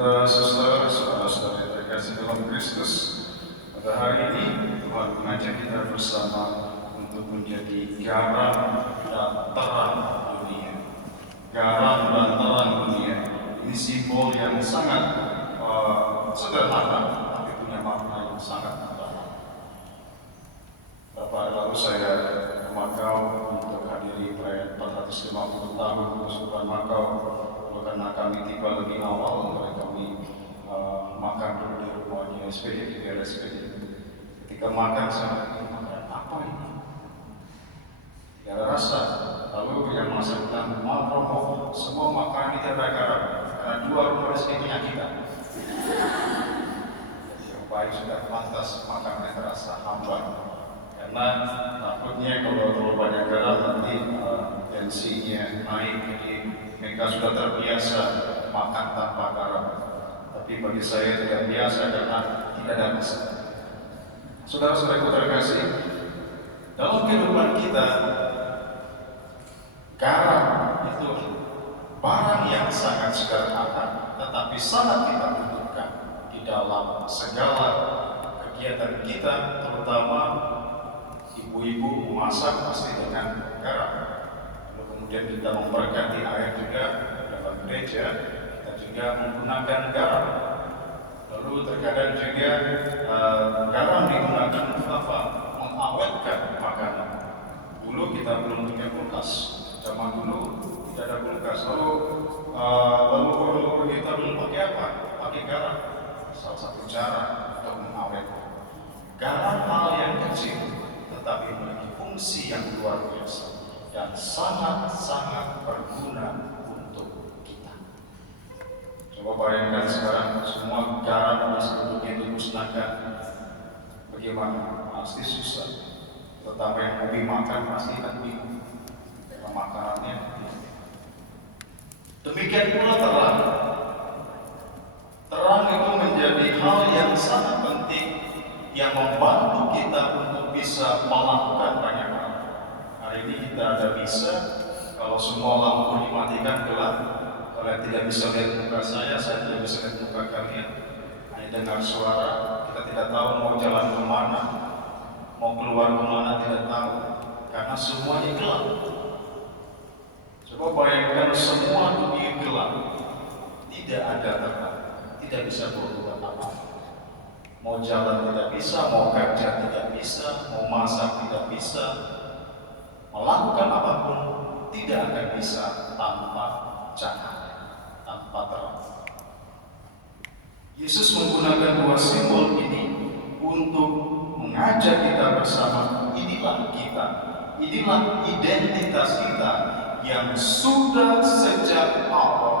Pendeta, suster, saudara-saudara yang terkasih dalam Kristus, pada hari ini Tuhan mengajak kita bersama untuk menjadi garam dan terang dunia. Garam dan terang dunia ini simbol yang sangat sederhana, tapi punya makna yang sangat dalam. Beberapa hari lalu saya ke Makau untuk hadiri perayaan 450 tahun kesukaan Makau. Karena kami tiba lebih awal, kami makan dulu di rumahnya SPD, di daerah SPD. Ketika makan, saya makan apa ini? Tidak ada rasa. Lalu yang masakan mau semua makanan tidak ada garam, karena dua rumah SPD nya kita. Yang baik sudah pantas makannya terasa hambar. Karena takutnya kalau terlalu banyak garam nanti tensinya naik, jadi mereka sudah terbiasa makan tanpa garam. Tapi bagi saya tidak biasa karena tidak ada rasa. Saudara-saudaraku terkasih, dalam kehidupan kita, garam itu barang yang sangat sederhana, tetapi sangat kita butuhkan di dalam segala kegiatan kita, terutama ibu-ibu memasak pasti dengan garam. Kemudian kita memberkati air juga dalam gereja, kita juga menggunakan garam. Lalu terkadang juga garam digunakan untuk apa? Mengawetkan makanan. Dulu kita belum punya kulkas, zaman dulu tidak ada kulkas. Lalu kita belum pakai apa? Pakai garam. Salah satu cara untuk mengawetkan. Garam hal yang kecil, tetapi memiliki fungsi yang luar biasa dan sangat-sangat berguna untuk kita. Coba bayangkan sekarang semua garam sebetulnya dimusnahkan, bagaimana? Pasti susah. Terutama yang hobi makan pasti kan bingung karena makanannya. Demikian pula terang. Terang itu menjadi hal yang sangat penting yang membantu kita untuk bisa melakukan banyak hal. Hari ini kita ada bisa, kalau semua lampu dimatikan gelap, kalian tidak bisa lihat muka saya tidak bisa lihat muka kalian, hanya dengar suara, kita tidak tahu mau jalan kemana, mau keluar kemana tidak tahu, karena semuanya gelap. Coba bayangkan semua dunia gelap, tidak ada terang, tidak bisa berbuat apa. Mau jalan tidak bisa, mau kerja tidak bisa, mau masak tidak bisa, melakukan apapun tidak akan bisa tanpa cahaya, tanpa terang. Yesus menggunakan dua simbol ini untuk mengajak kita bersama. Inilah kita, inilah identitas kita yang sudah sejak awal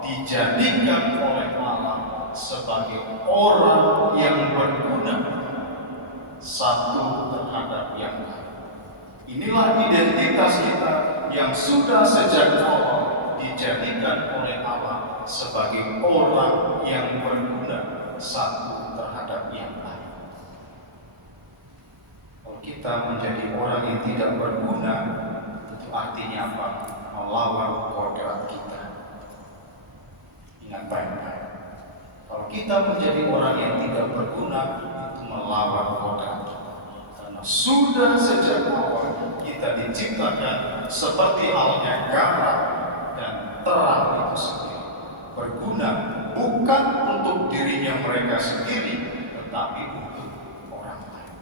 dijadikan oleh Allah sebagai orang yang berguna satu terhadap yang lain. Inilah identitas kita yang sudah sejak awal dijadikan oleh Allah sebagai orang yang berguna satu terhadap yang lain. Kalau kita menjadi orang yang tidak berguna, itu artinya apa? Melawan kodrat kita. Ingat baik-baik. Kalau kita menjadi orang yang tidak berguna, itu melawan kodrat kita. Karena sudah sejak awal kita diciptakan seperti halnya garam dan terang itu sendiri, berguna bukan untuk dirinya mereka sendiri, tetapi untuk orang lain.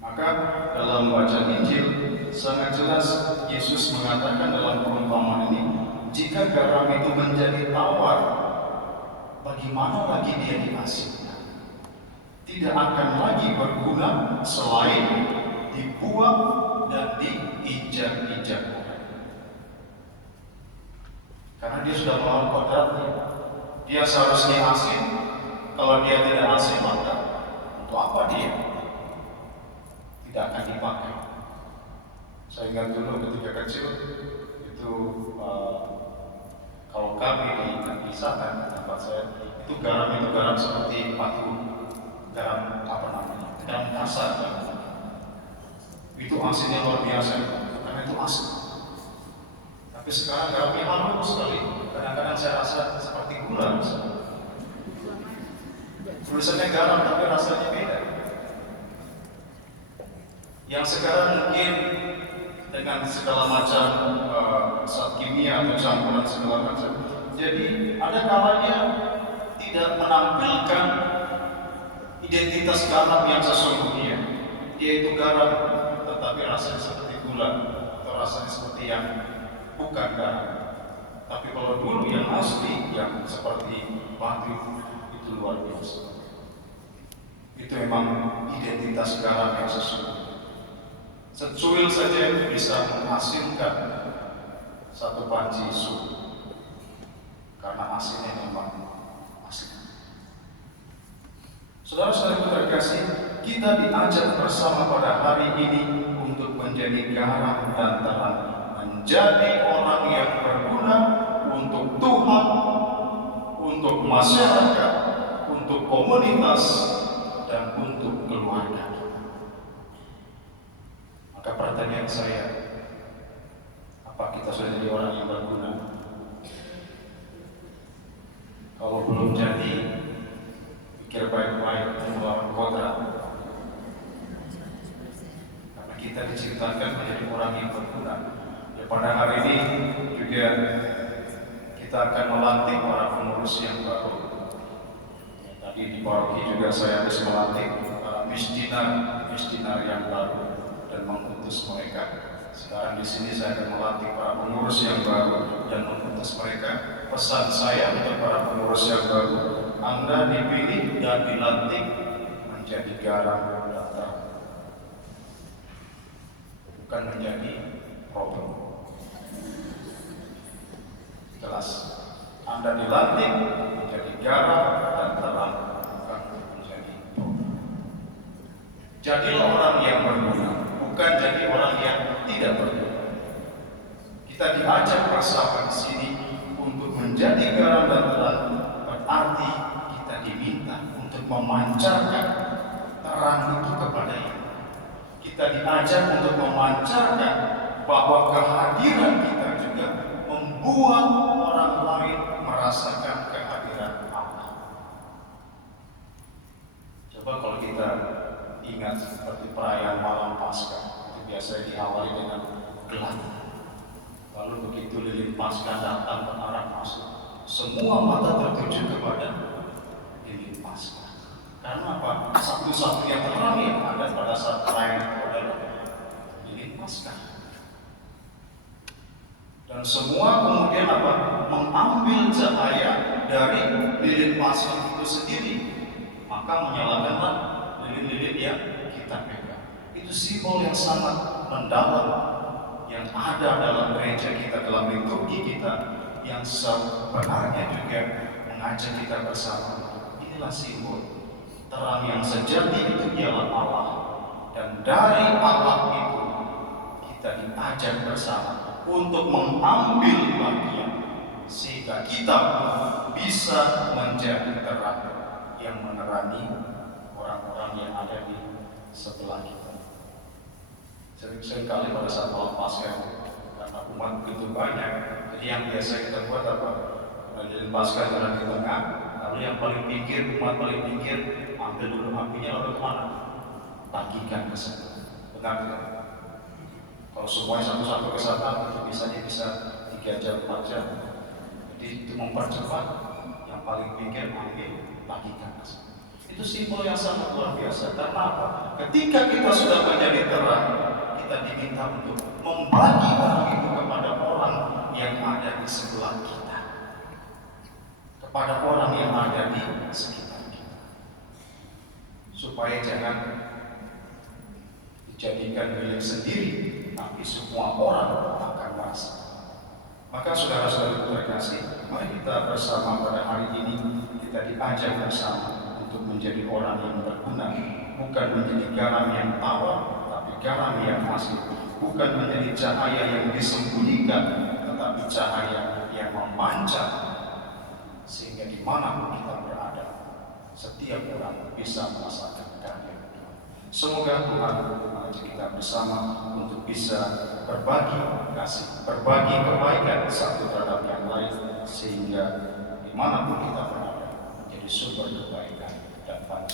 Maka dalam bacaan Injil sangat jelas Yesus mengatakan dalam perumpamaan ini, jika garam itu menjadi tawar, bagaimana lagi dia dihasilkan? Tidak akan lagi berguna selain dibuang dan diinjak-injak orang. Karena dia sudah melawan kodratnya. Dia seharusnya asin. Kalau dia tidak asin, maka untuk apa dia? Tidak akan dipakai. Saya ingat dulu ketika kecil itu kalau kami di sana tempat saya itu garam seperti batu, garam apa namanya? Garam kasar. Itu asinnya luar biasa, karena itu asin. Tapi sekarang garamnya halus sekali. Kadang-kadang saya rasa seperti gula. Tulisannya garam tapi rasanya beda. Yang sekarang mungkin dengan segala macam zat kimia atau campuran segala macam. Jadi ada kalanya tidak menampilkan identitas garam yang sesungguhnya. Dia itu garam, tetapi rasanya seperti gula atau rasanya seperti yang bukan garam. Tapi kalau dulu yang asli, yang seperti batu, itu luar biasa. Itu memang identitas garam yang sesungguhnya. Secuil saja bisa menghasilkan satu panci sup, karena asinnya memang asin. Saudara-saudara terkasih, kita diajak bersama pada hari ini untuk menjadi garam dan terang, menjadi orang yang berguna untuk Tuhan, untuk masyarakat, untuk komunitas, dan untuk keluarga. Maka pertanyaan saya, apa kita sudah jadi orang yang berguna? Kalau belum jadi, pikir baik-baik melawan kodrat. Karena kita diciptakan menjadi orang yang berguna. Ya, pada hari ini juga kita akan melantik para pengurus yang baru. Tadi di paroki juga saya habis melantik para misdinar yang baru dan mengutus mereka. Sekarang di sini saya akan melantik para pengurus yang baru dan mengutus mereka. Pesan saya untuk para pengurus yang baru, Anda dipilih dan dilantik menjadi garam dan terang, bukan menjadi problem. Jelas, Anda dilantik menjadi garam dan terang, bukan menjadi problem. Jadilah orang yang berguna, bukan jadi orang yang tidak berguna. Kita diajak bersama di sini untuk menjadi garam dan terang, berarti kita diminta untuk memancarkan terang itu kepada yang lain. Kita diajak untuk memancarkan bahwa kehadiran kita juga membuat orang lain merasakan kehadiran Allah. Coba kalau kita ingat seperti perayaan malam Paskah, itu biasanya diawali dengan gelap. Lalu begitu lilin Paskah datang ke arah masuk, semua mata tertuju kepada lilin Paskah. Karena apa? Satu-satunya terang yang ada pada saat perayaan itu adalah lilin Paskah. Dan semua kemudian apa? Mengambil cahaya dari lilin Paskah itu sendiri, maka menyalakanlah lilin-lilin yang kita pegang. Itu simbol yang sangat mendalam yang ada dalam gereja kita, dalam liturgi kita, yang sebenarnya juga mengajak kita bersama. Inilah simbol terang yang sejati, itu ialah Allah, dan dari Allah itu kita diajak bersama untuk mengambil bagian sehingga kita bisa menjadi terang yang menerangi orang-orang yang ada di sebelah kita. Sering kali pada saat malam Paskah, karena umat begitu banyak, jadi yang biasa kita buat apa? Lilin Paskah jalan di tengah, lalu yang paling pinggir, umat paling pinggir, ambil dulu apinya, lalu kemana? Bagikan ke sana. Benar tidak? Kalau semuanya satu-satu ke sana, itu bisa 3 jam, 4 jam. Jadi itu mempercepat, yang paling pinggir ambil, bagikan ke sana. Itu simbol yang sangat luar biasa. Karena apa? Ketika kita sudah menjadi terang, kita diminta untuk membagi terang itu kepada orang yang ada di sebelah kita, kepada orang yang ada di sekitar kita, supaya jangan dijadikan milik sendiri, tapi semua orang akan merasa. Maka saudara-saudara terkasih, mari kita bersama pada hari ini, kita diajak bersama untuk menjadi orang yang berguna, bukan menjadi garam yang tawar, tapi garam yang asli, bukan menjadi cahaya yang disembunyikan, tetapi cahaya yang memancar, sehingga dimanapun kita berada, setiap orang bisa merasakan kehadiran Tuhan. Semoga Tuhan mengajak kita bersama untuk bisa berbagi kasih, berbagi kebaikan satu terhadap yang lain, sehingga dimanapun kita berada menjadi sumber kebaikan dan pahala.